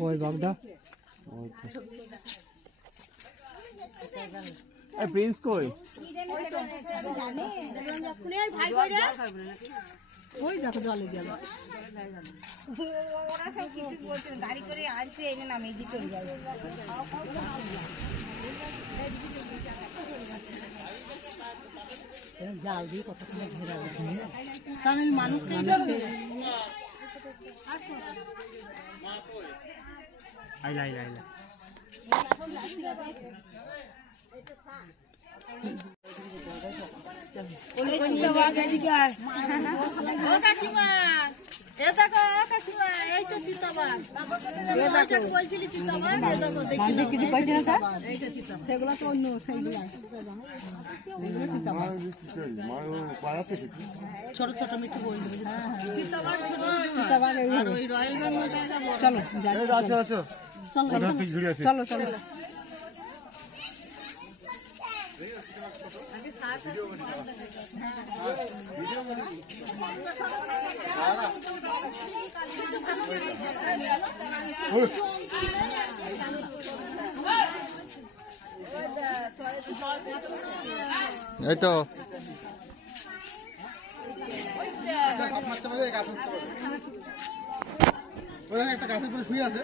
ওই বাগদা প্রিন্স কই ওই দেখো জলে গেল ওরা সব কিছু বলছে গাড়ি করে আনছে এই নাম এই দিকে চলে যাবে জাল দিয়ে কতক্ষণ ঘেরা গেছে কারণ আমি মানুষকে আইলা আইলা আইলা কাকিমা এই তো চিতাবাঘ বলছিলি চিতাবাঘ কিছু পাইছি না সেগুলো তো অন্য ছোট ছোট মিঠু বই চিতাবাঘ ছোট আর ওই রয়্যাল বেঙ্গল চলো চলো চলো চলো এই তো একটা গাছের পরে শুয়ে আছে